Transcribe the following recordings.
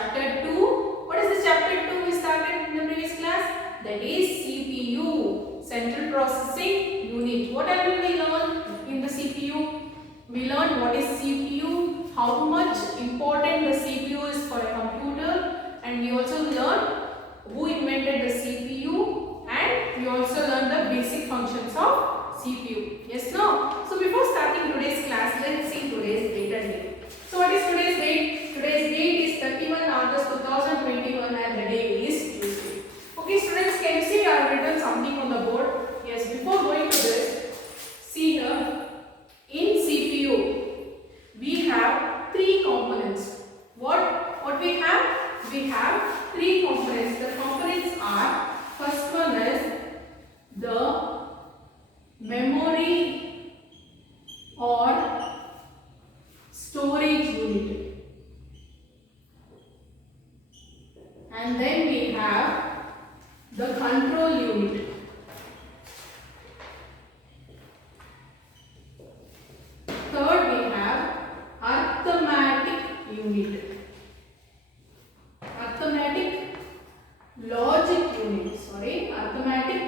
chapter 2. What is this chapter 2 we started in the previous class? That is CPU, Central Processing Unit. What have we learned in the CPU? We learned what is CPU, how much important the CPU is for a computer, and we also learned who invented the CPU, and we also learned the basic functions of CPU. Yes, no? So before starting today's class, let's see today's date and date. So what is today's date? Today's date is 31 August 2021 and the day is Tuesday. Okay students, can you see I have written something on the board? Yes, before going to this, see here, in CPU, we have three components. What we have? We have three components. The components are, first one is the memory or storage unit, and then we have the control unit. Third, we have arithmetic unit, arithmetic logic unit, arithmetic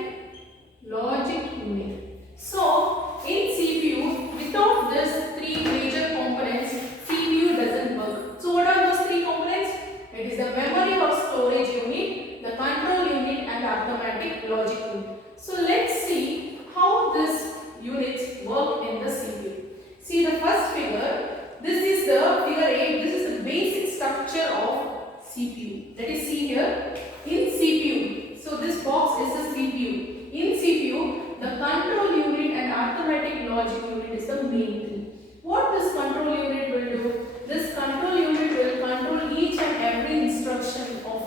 logic unit. So in CPU, without these three major components, CPU doesn't work. So what are those three components? It is the memory or storage unit, the control unit, and the arithmetic logic unit. So let's see how these units work in the CPU. See the first figure. This is the figure 8. This is the basic structure of CPU. That is, see here, in CPU. So this box is the CPU. In CPU, the control unit and arithmetic logic unit is the main thing. What this control unit will do? This control unit will control each and every instruction of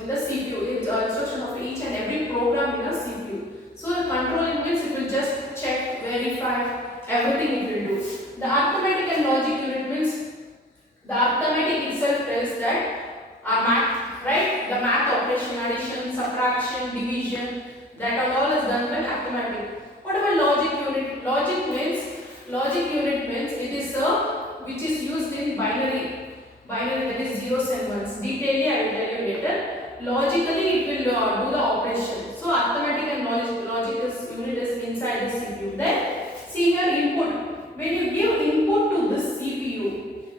in the CPU. Instruction of each and every program in a CPU. So the control unit, it will just check, verify, everything it will do. The arithmetic and logic unit means the arithmetic itself tells that math, right? The math operation, addition, subtraction, division, that all is done by arithmetic. What about logic unit? Logic unit means it is which is used in binary, that is zeros and ones. Detailedly I will tell you later. Logically it will do the operation. So arithmetic and logic unit is inside the CPU. Then see here input. When you give input to this CPU,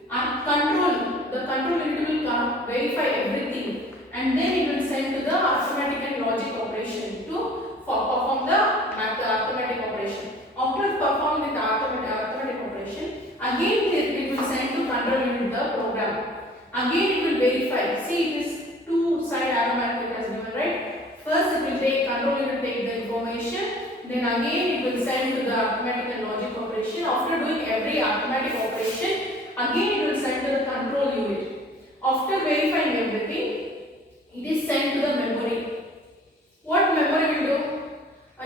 the control unit will verify everything, and then it will send to the arithmetic and logic operation to perform the arithmetic operation. After performing the arithmetic operation, again it will send to control unit the program. Again it will verify. See, it is two-side arrow mark it has given, right? First it will take, control unit take the information, then again it will send to the arithmetic and logic operation. After doing every arithmetic operation, again it will send to the control unit. After verifying everything, it is sent to the memory. What memory will do?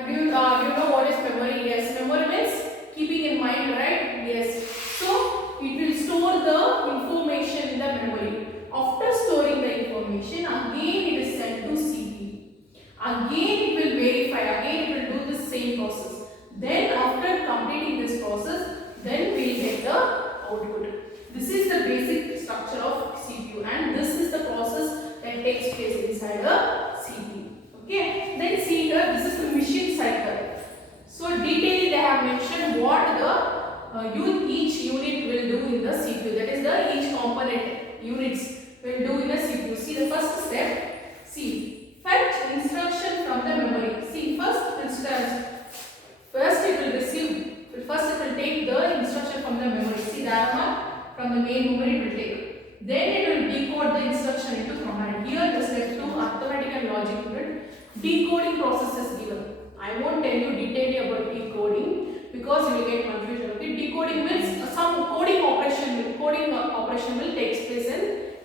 Do you know what is memory? Yes, memory means keeping in mind, right? Yes. So it will store the information in the memory. After storing the information, again it is sent to CPU. Again it will verify. Again it will do the same process. Then after completing this process, then we will get the output. This is the basic structure of CPU, and this is the process that takes place inside the CPU. Okay. Then see here, this is the machine cycle. So detailedly they have mentioned what the each unit will do in the CPU. That is the each component units will do in the CPU. See the first step. See, fetch instruction from the memory. See, first instance. First it will receive. First it will take the instruction from the memory. See the arrow from the main memory it will take. Then it will decode the instruction into command. Here the step 2, arithmetic and logic unit. Decoding process is given. I won't tell you detailedly about decoding because you will get confusion. Okay, decoding means some coding operation will take place in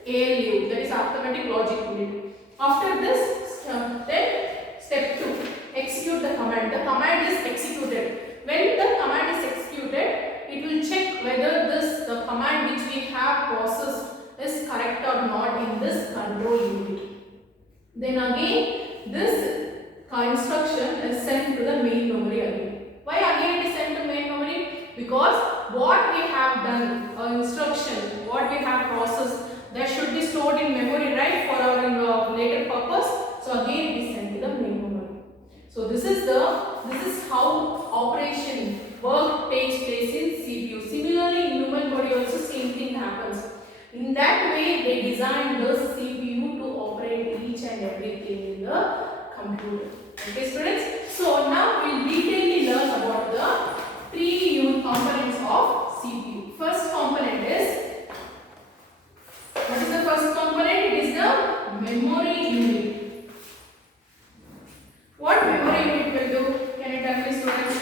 ALU, that is arithmetic logic unit. After this, then step 2, execute the command. The command is executed. When the command is executed, it will check whether the command which we have processed is correct or not in this control unit. Then again this instruction is sent to the main memory again. Why again it is sent to main memory? Because what we have done, instruction, what we have processed, that should be stored in memory, right, for our later purpose. So again it is sent to the main memory. So this is how operation work takes place in CPU. Similarly, in human body also same thing happens. In that way, they designed the CPU to operate each and everything in the computer. Okay, students. So now we will detailedly learn about the three components of CPU. First component is, what is the first component? It is the memory unit. What memory unit will do? Can you tell me, students?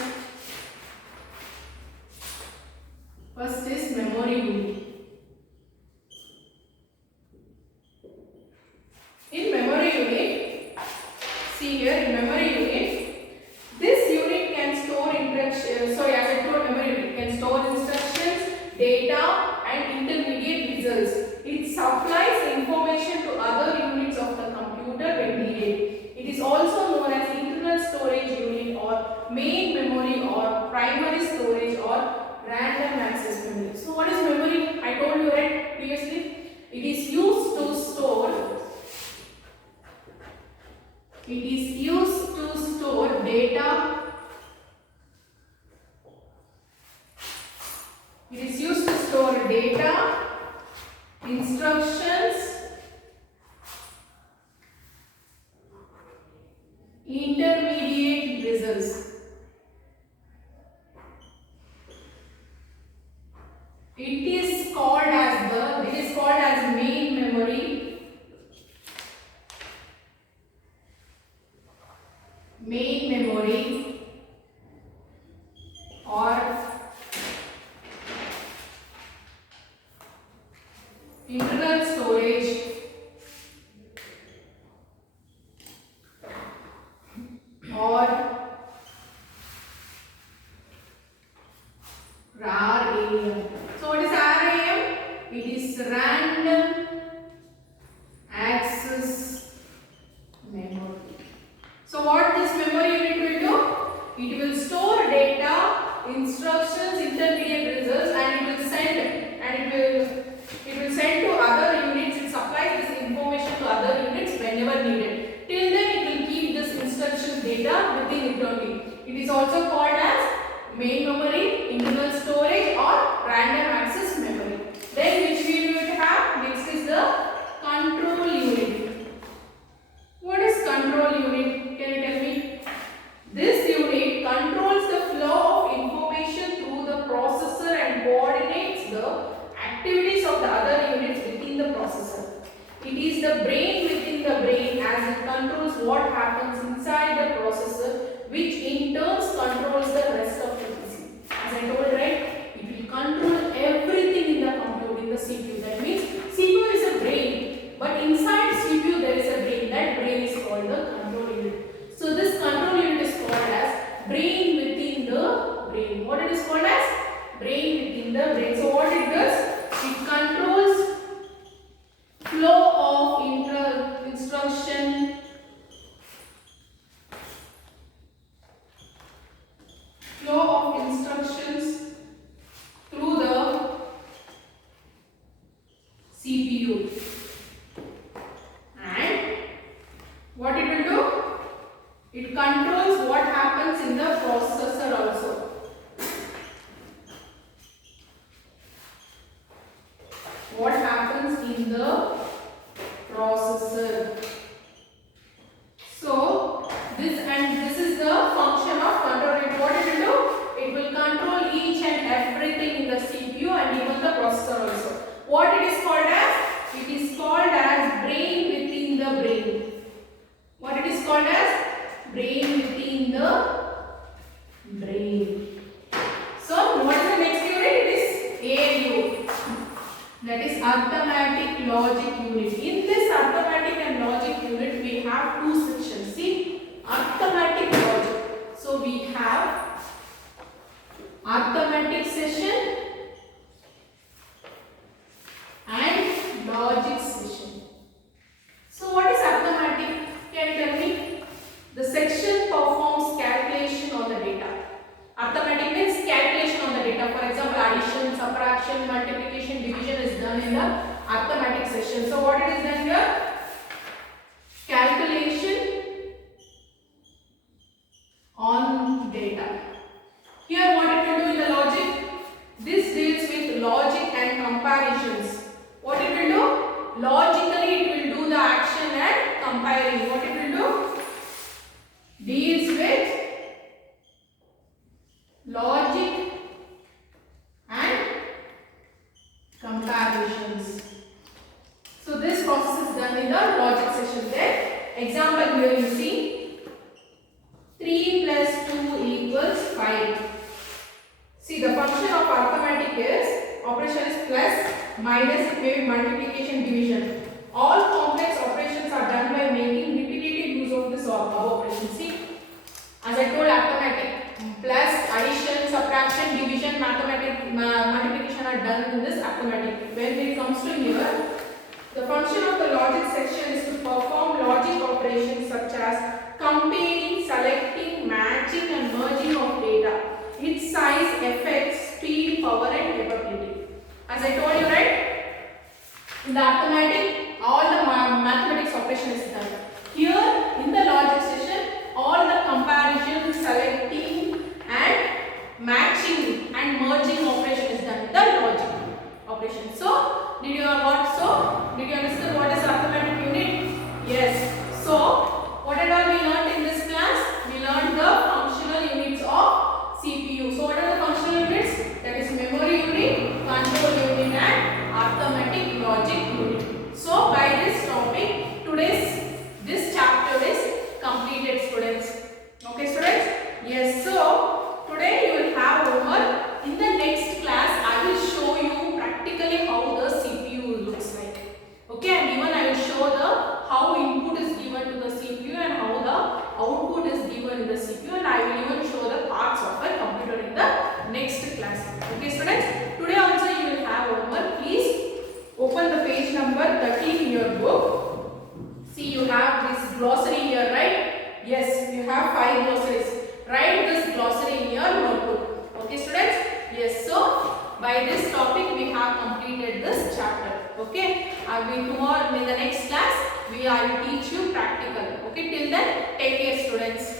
First is memory unit. In memory unit, see here in memory unit, this unit can store instructions. Sorry, as I told, memory unit can store instructions, data, and intermediate results. It supplies information to other units of the computer when needed. It is also known as internal storage unit or main memory or primary storage or random access memory. So what is memory? I told you right previously. It is used to store data. It is used to store data, instructions, intermediate results. It is called as main memory. Main memory or internal storage or RAM. So what is RAM? It is random access memory. So what this memory unit will do? It will store data, instructions, intermediate results, and it will send to other units. It supplies this information to other units whenever needed. Till then it will keep this instruction data within eternity. It is also called as main memory, internal storage, or random access memory. Then which we will have? Next is the control unit. What is control unit? Can you tell me? This unit controls the flow of information through the processor and coordinates the activities of the other units within the processor. It is the brain within the brain, as it controls what happens inside the processor, which in turn controls the rest of the PC. As I told, right, it will control everything in the computer, in the CPU. That means CPU is a brain, but inside CPU there is a brain. That brain is called the control unit. So this control unit is called as brain within the brain. What it is called as? Brain within the brain. So what it does? It controls flow of instruction, through the CPU. And what it will do? It controls what happens in the processor also. What happens in the processor. So this is the function of control unit. What it will do? It will control each and everything in the CPU and even the processor also. What it is called as? It is called as brain within the brain. What it is called as? Brain within the brain. So what is the next unit? It is ALU. That is arithmetic logic unit. In this arithmetic and logic unit, we have two sections. See, arithmetic logic. So we have arithmetic section and logic section. So what is arithmetic? Can you tell me? The section performs calculation on the data. Arithmetic means calculation on the data. For example, addition, subtraction, multiplication, division is done in the arithmetic section. section. So what it is done here? Calculation on data. Here what it will do in the logic? This deals with logic and comparisons. What it will do? Logically it will do the action and comparing. What it will do? Deals with logic and comparisons. So this process is done in the logic section there. Example here you see 3 plus 2 equals 5. See, the function of arithmetic is operation is plus, minus, it may be multiplication, division. All complex operations are done by making repetitive use of this operation. See, as I told, arithmetic, plus, addition, subtraction, division, multiplication are done in this arithmetic. When it comes to here, the function of the logic section is to perform logic operations such as comparing, selecting, matching and merging of data. Its size, effects, speed, power and capability. As I told you, right? In the arithmetic, all the mathematics operation is done. Here, in the logic section, all the comparison, selecting and matching and merging operation is done in the logic operation. So, did you understand what is arithmetic unit? Yes. So, what did we learned in this class? We learned the functional units of CPU. So, what are the functional units? That is memory unit, control unit and arithmetic logic unit. So, by this topic, this chapter is completed, students. Okay, students? Yes. So, today you will have homework. In the next class, I will show you practically how the CPU looks like. Okay, and even I will show how input is given to the CPU and how the output is given in the CPU, and I will even show the parts of a computer in the next class. Okay, students? Today also you will have homework. Please open the page number 13 in your book. See, you have this glossary here, right? Yes, you have 5 glossaries. Write this glossary in your notebook. Okay, students? Yes, so by this topic we have completed this chapter. Okay, tomorrow in the next class I will teach you practical. Okay, till then take care, students.